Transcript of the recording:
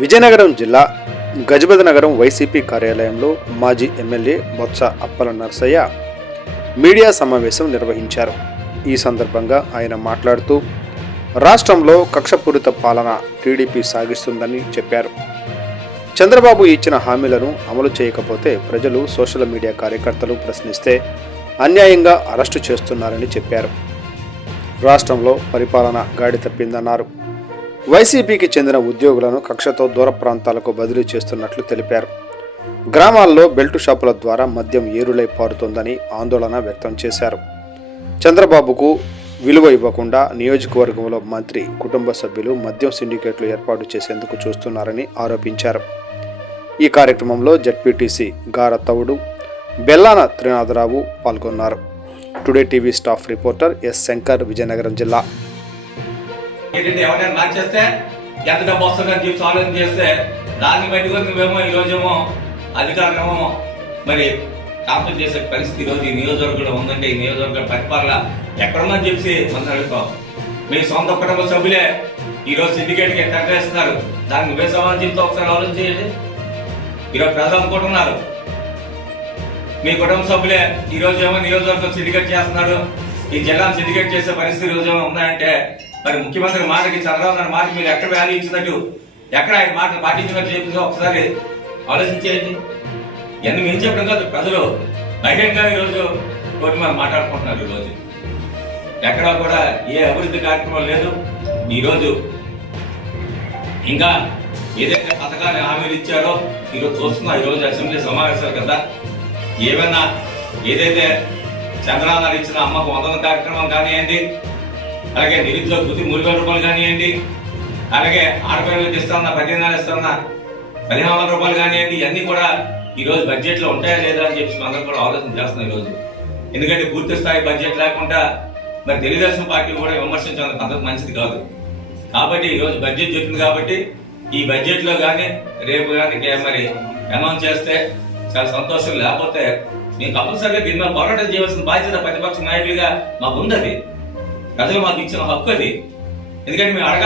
విజయనగరం జిల్లా గజపతి నగరం వైసీపీ కార్యాలయంలో మాజీ ఎమ్మెల్యే బొత్స అప్పల నర్సయ్య మీడియా సమావేశం నిర్వహించారు. ఈ సందర్భంగా ఆయన మాట్లాడుతూ రాష్ట్రంలో కక్షపూరిత పాలన టీడీపీ సాగిస్తుందని చెప్పారు. చంద్రబాబు ఇచ్చిన హామీలను అమలు చేయకపోతే ప్రజలు సోషల్ మీడియా కార్యకర్తలు ప్రశ్నిస్తే అన్యాయంగా అరెస్టు చేస్తున్నారని చెప్పారు. రాష్ట్రంలో పరిపాలన గాడి తప్పిందన్నారు. వైసీపీకి చెందిన ఉద్యోగులను కక్షతో దూర ప్రాంతాలకు బదిలీ చేస్తున్నట్లు తెలిపారు. గ్రామాల్లో బెల్టు షాపుల ద్వారా మద్యం ఏరులై పారుతోందని ఆందోళన వ్యక్తం చేశారు. చంద్రబాబుకు విలువ ఇవ్వకుండా నియోజకవర్గంలో మంత్రి కుటుంబ సభ్యులు మద్యం సిండికేట్లు ఏర్పాటు చేసేందుకు చూస్తున్నారని ఆరోపించారు. ఈ కార్యక్రమంలో జడ్పీటీసీ గార తవుడు బెల్లాన త్రినాథరావు పాల్గొన్నారు. Today TV staff reporter S Shankar Vizianagaram జిల్లా. ఏంటంటే ఎవరైనా మార్చేస్తే ఎంత డబ్బు వస్తుందని చెప్పి ఆలోచన చేస్తే దాన్ని బట్టి నువ్వేమో ఈ రోజేమో అధికారులేమో మరి కాంప్లీట్ చేసే పరిస్థితి ఈరోజు రోజు ఈ నియోజకవర్గంలో ఉందంటే ఈ నియోజకవర్గ పరిపాలన ఎక్కడుందని చెప్పి మనం అడుగుతాం. మీ సొంత కుటుంబ సభ్యులే ఈ రోజు సిండికేట్కి తగ్గేస్తున్నారు దానికి నువ్వే సమాధానం చెప్తే ఒకసారి ఆలోచన చేయండి. ఈరోజు ప్రజలు అనుకుంటున్నారు. మీ కుటుంబ సభ్యులే ఈ రోజు ఏమో నియోజకవర్గం సిండికేట్ చేస్తున్నారు. ఈ జిల్లాను సిండికేట్ చేసే పరిస్థితి ఈరోజు రోజు ఏమో ఉన్నాయంటే మరి ముఖ్యమంత్రి మాటకి చంద్రబాబు నాయుడు మాట మీరు ఎక్కడ వాల్యూ ఇచ్చినట్టు? ఎక్కడ ఆయన మాటలు పాటించినట్టు చెప్పిందో ఒకసారి ఆలోచించేయండి. ఎన్ని మేము చెప్పడం కాదు ప్రజలు బహిరంగంగా ఈరోజు కోటి మంది మాట్లాడుకుంటున్నారు ఈరోజు. ఎక్కడా కూడా ఏ అభివృద్ధి కార్యక్రమం లేదు. ఈరోజు ఇంకా ఏదైతే పథకాన్ని హామీలు ఇచ్చారో ఈరోజు చూస్తున్నా ఈరోజు అసెంబ్లీ సమావేశాలు కదా. ఏమైనా ఏదైతే చంద్రబాబు ఇచ్చిన అమ్మకు వందన కార్యక్రమం కానివ్వండి అలాగే నిరుద్యోగ వృత్తి మూడు వేల రూపాయలు కానివ్వండి అలాగే ఆడపిల్లలకి ఇస్తున్న పదిహేను నెలలు ఇస్తున్న పదిహేను వందల రూపాయలు కానివ్వండి ఇవన్నీ కూడా ఈరోజు బడ్జెట్లో ఉంటాయా లేదా అని చెప్పి అందరం కూడా ఆలోచన చేస్తున్నాం ఈరోజు రోజు. ఎందుకంటే పూర్తి స్థాయి బడ్జెట్ లేకుండా మరి తెలుగుదేశం పార్టీ కూడా విమర్శించడం పద్ధతి మంచిది కాదు. కాబట్టి ఈరోజు బడ్జెట్ చెప్పింది కాబట్టి ఈ బడ్జెట్లో కానీ రేపు కానీ మరి అనౌన్స్ చేస్తే చాలా సంతోషం. లేకపోతే మేము కంపల్సరిగా దీని మీద పోరాటం చేయవలసిన బాధ్యత ప్రతిపక్ష నాయకులుగా మాకు ఉంది ప్రజలు మాకు ఇచ్చిన హక్కు అది. ఎందుకంటే మేము అడగాలి